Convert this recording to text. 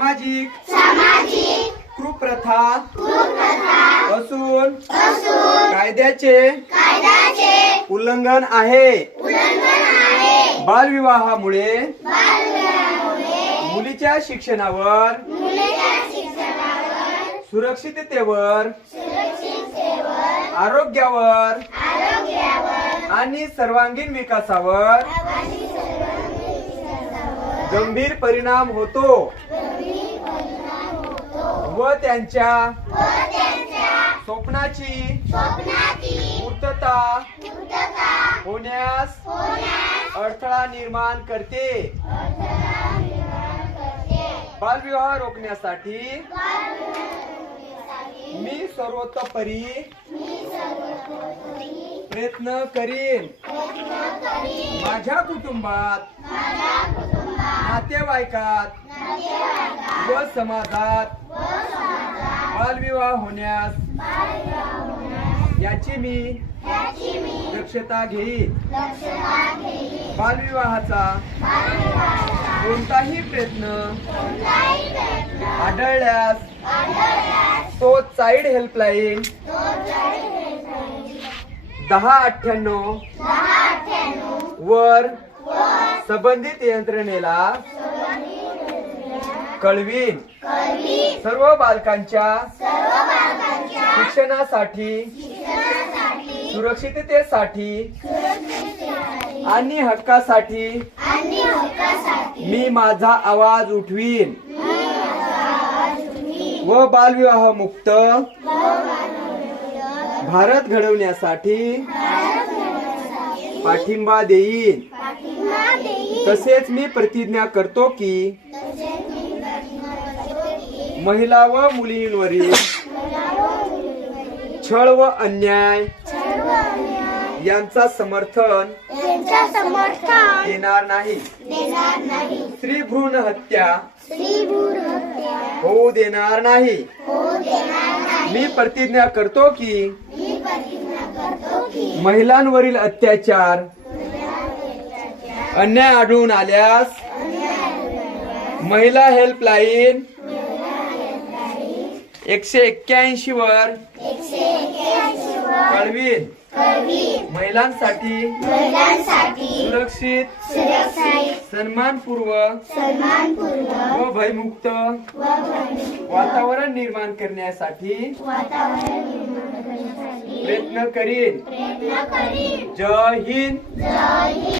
सामाजिक कुप्रथा असून कायद्याचे उल्लंघन आहे। बालविवाहामुळे मुलीच्या शिक्षणावर, सुरक्षिततेवर, आरोग्यावर आणि सर्वांगीण विकासावर गंभीर परिणाम होतो व त्यांच्या स्वप्नाची पूर्तता होण्यास अडथळा निर्माण करते। बालविवाह रोखण्यासाठी मी सर्वतोपरी प्रयत्न करीन। माझ्या कुटुंबात, नातेवाईकात व समाजात बालविवाह होण्यास याची मी दक्षता घेईन। बालविवाहाचा कोणताही प्रयत्न आढळल्यास तो चाइल्ड हेल्पलाईन 1098 वर संबंधित यंत्रणेला कळवीन। सर्व बालकांच्या शिक्षणासाठी, सुरक्षिततेसाठी आणि हक्कासाठी मी माझा आवाज उठवीन व बालविवाह मुक्त भारत घडवण्यासाठी पाठिंबा देईन। तसेच मी प्रतिज्ञा करतो की महिला व मुलींवरील छळ व अन्याय यांचा समर्थन देणार नाही। स्त्री भ्रूण हत्या होऊ देणार नाही। मी प्रतिज्ञा करतो की महिलांवरील अत्याचार, अन्याय आढळून आल्यास महिला हेल्पलाईन 181 वर कळवीन। महिलांसाठी सुरक्षित, सन्मानपूर्वक व भयमुक्त वातावरण निर्माण करण्यासाठी प्रयत्न करीन। जय हिंद।